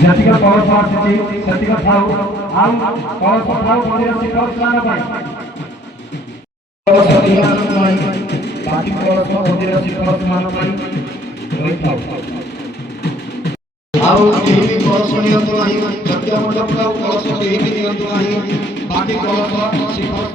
जतिका कलश आसी सेतिका थाउ आउ कलश थाउ मंदिर शिखर स्नान पाई कलश निर्माण पाई बाकी कलश मंदिर शिखर स्नान पाई रही थाउ आउ केही कलश नियंत्रण नाही जतिका मंडप का कलश केही नियंत्रण नाही পাটি কলস শিখর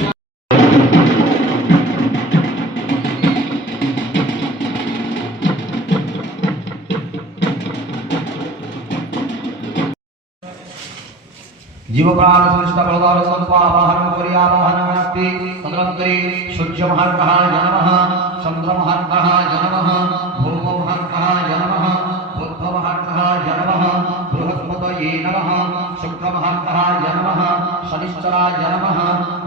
जीवप्राण सृष्ट बलदार संपावाहनं पर्यावाहनमस्ति तदनन्तरे सूर्यमहर्कः नमः चन्द्रमहर्कः नमः भूममहर्कः नमः बुद्धमहर्कः नमः बृहस्पतये नमः शुक्रमहर्कः नमः शनिश्चराय नमः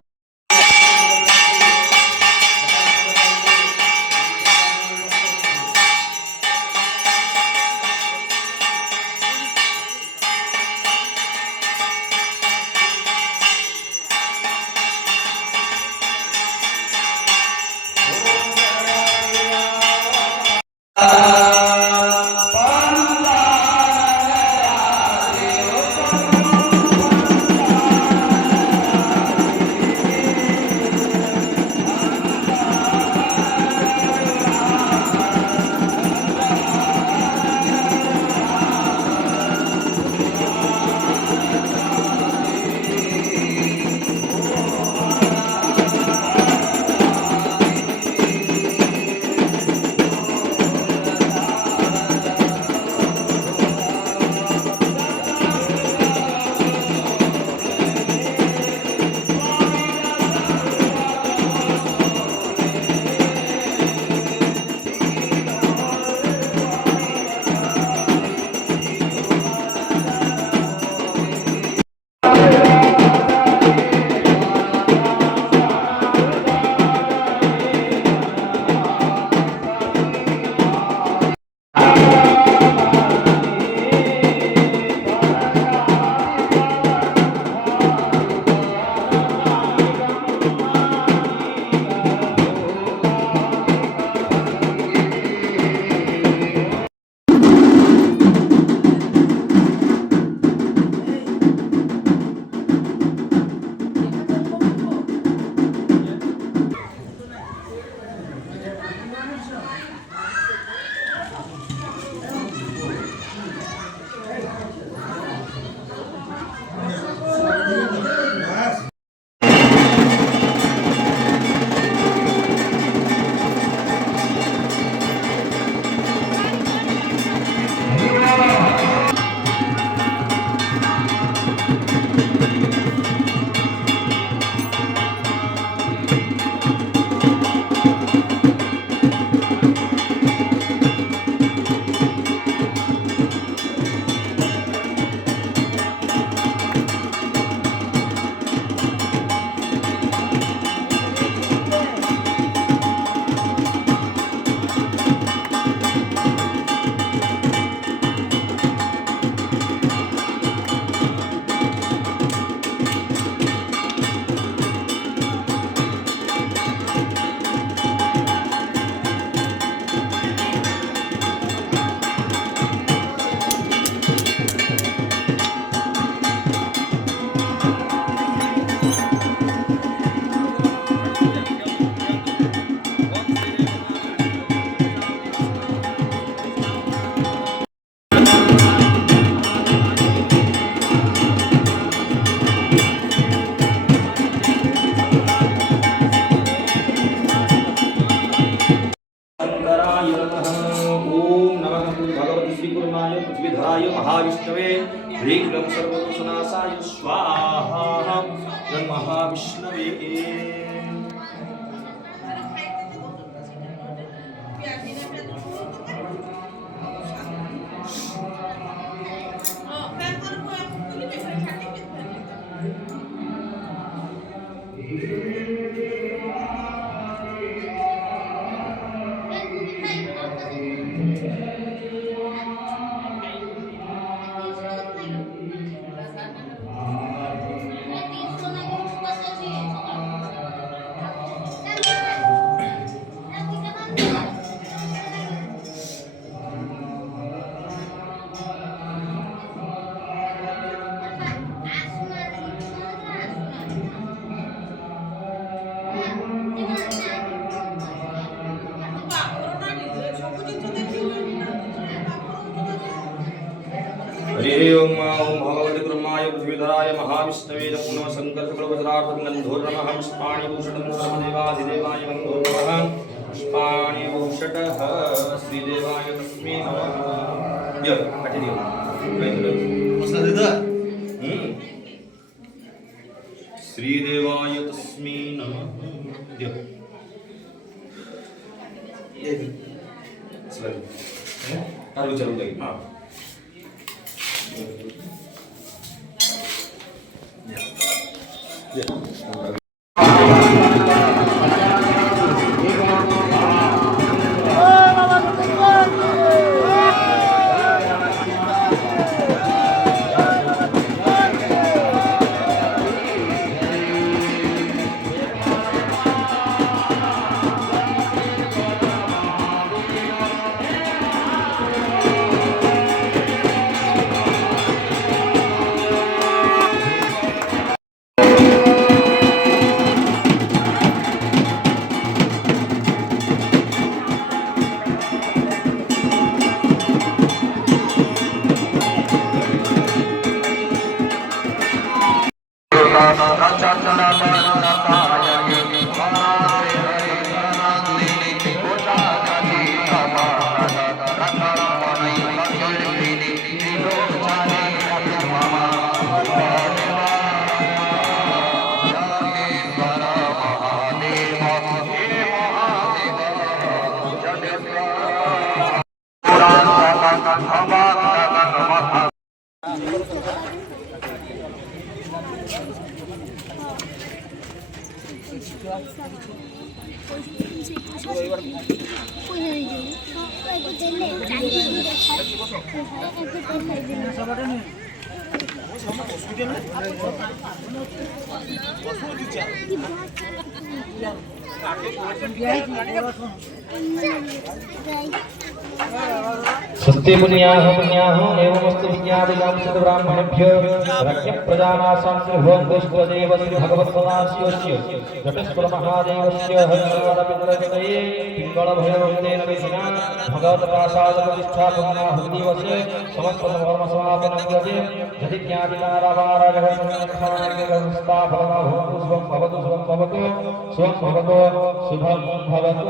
महाविष्णवे ह्रीं क्लीं सर्वदोषनाशाय स्वाहा महाविष्णवे हरि ओम ओम भगवते ब्रह्माय पृथ्वीधराय महाविष्णवे नमः शङ्करशुक्लवज्रार्थं गन्धो नमः पुष्पाणिभूषणं सर्वदेवाधिदेवाय गन्धो नमः पुष्पाणिभूषटः श्रीदेवाय तस्मै नमः य कंटिन्यू श्रीदेवाय तस्मै नमः य चलो चलो हाँ स्वस्ति पुण्याः एवमस्तु विज्ञापयां सद्ब्राह्मणेभ्यो रज्ञप्रजानासां श्रीभोगोष्ठदेवस्य भगवत्सदाशिवस्य घटेश्वरमहादेवस्य हरिहरपितरतये पिङ्गलभैरवन्देन विधिना भगवत्प्रसादप्रतिष्ठापनाहुतिदिवसे समस्तधर्मसमापनं कृते जतिज्ञातिकारावाराजगन्स्थापनमभवतु शुभं भवतु शुभं भवतु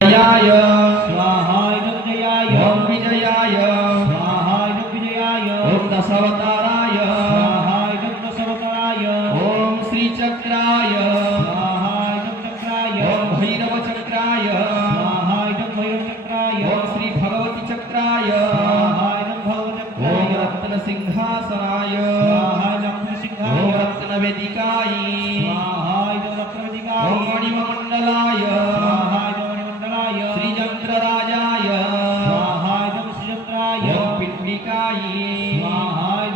विजयाय स्वाहाय विजयाय ओम विजयाय स्वाहाय विजयाय ओम दशावताराय स्वाहाय दशावताराय ओम श्री चक्राय स्वाहाय चक्राय ओम भैरव चक्राय स्वाहाय भैरव चक्राय ओम श्री भगवती चक्राय स्वाहाय भगवती चक्राय ओम रत्न सिंहासनाय स्वाहाय रत्न सिंहाय ओम रत्न वेदिकाय स्वाहाय रत्न वेदिकाय ओम मणिमण्डलाय श्रीचंद्रराजाय स्वाहाय श्रीचंद्राय पिंडिकाय स्वाहाय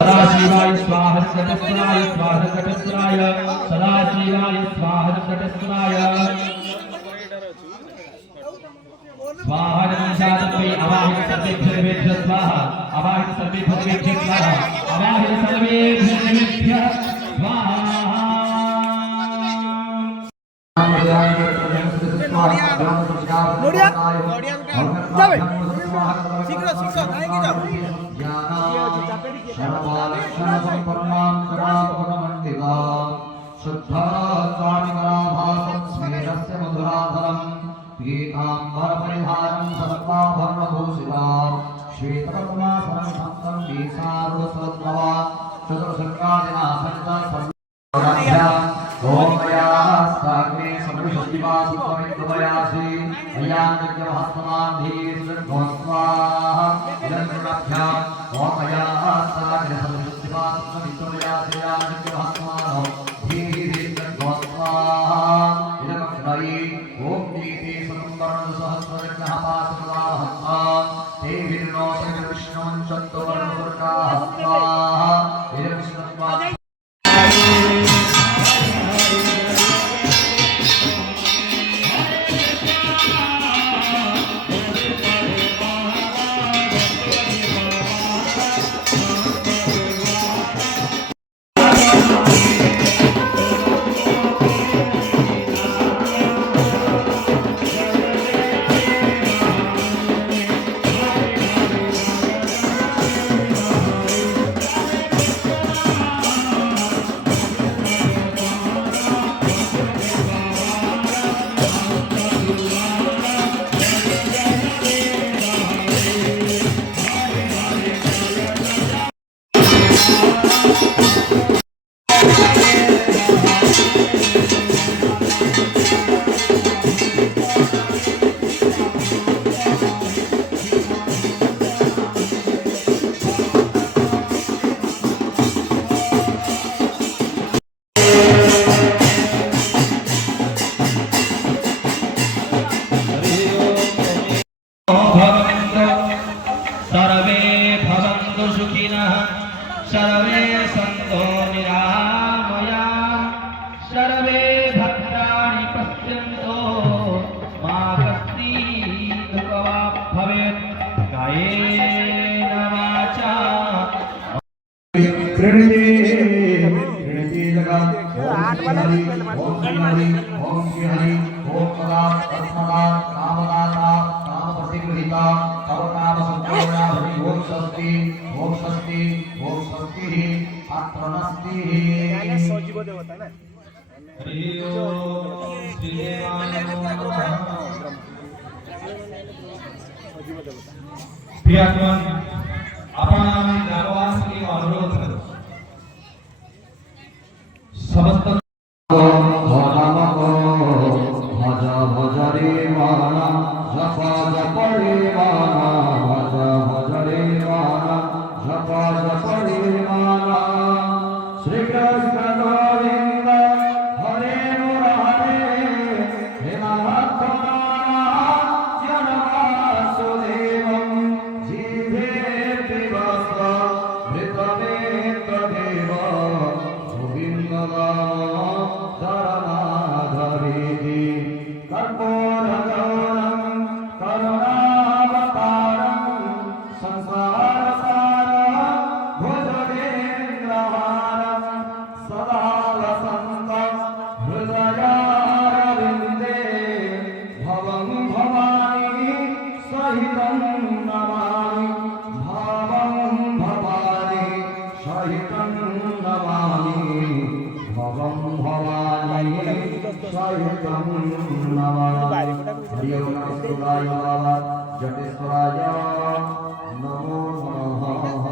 सदाशिवाय स्वाहा घटस्त्राय स्वाहा घटस्त्राय सदाशिवाय स्वाहा घटस्त्राय स्वाहा निशातपै अवाहित सर्वेभ्यः स्वाहा अवाहित सर्वेभ्यः स्वाहा अवाहित सर्वेभ्यः ओम यास्ताग्ने समृष्टिवासुत्वमित्वयासि अयानित्यमहस्मान्धीर्घोस्वाहा इदन्नभ्यां ओम यास्ताग्ने समृष्टिवासुत्वमित्वयासि अयानित्यमहस्मानो धीर्घोस्वाहा इदमक्षणयि ओम नीति सुन्दरं सहस्रज्ञः पासुवाहत्वा ते विष्णो विष्णुं चत्वरवर्गाः स्वाहा इदमिष्णत्वा सर्वे भवन्तु सुखिनः सर्वे सन्तु निरामयाः सर्वे भद्राणि पश्यन्तु मा कश्चित् दुःखभाग् भवेत् कायेन वाचा प्रणिते जगत् ओम श्री हरि ओम श्री हरि ओम कला अस्मदा कामदाता कामप्रतिगृहीता तव काम संपूर्णा हरि ओम स्वस्ति ओम स्वस्ति ओम स्वस्ति अत्र नस्ति सजीव देवता ना हरि ओम श्री देवाय नमः सजीव देवता प्रियगण आपण ग्रामवासी को अनुरोध करो समस्त भज भज रे माना जप जप रे माना भज भज रे माना जप जप रे माना श्री कृष्ण गोविंद हरे मुरारे हे नाथ जनवासुदेवं जीवे पिबत मृतमेतदेव गोविंद शरणाधरेति कर्पूरगौरं करुणावतारं संसारसारं भुजगेन्द्रहारं सदा वसन्तं हृदयारविन्दे भवं भवानी सहितं नमामि भवं भवानी सहितं नमामि भवं भवानी सहितं नमामि हरि ओम नमः शिवाय जटेश्वराय नमो नमः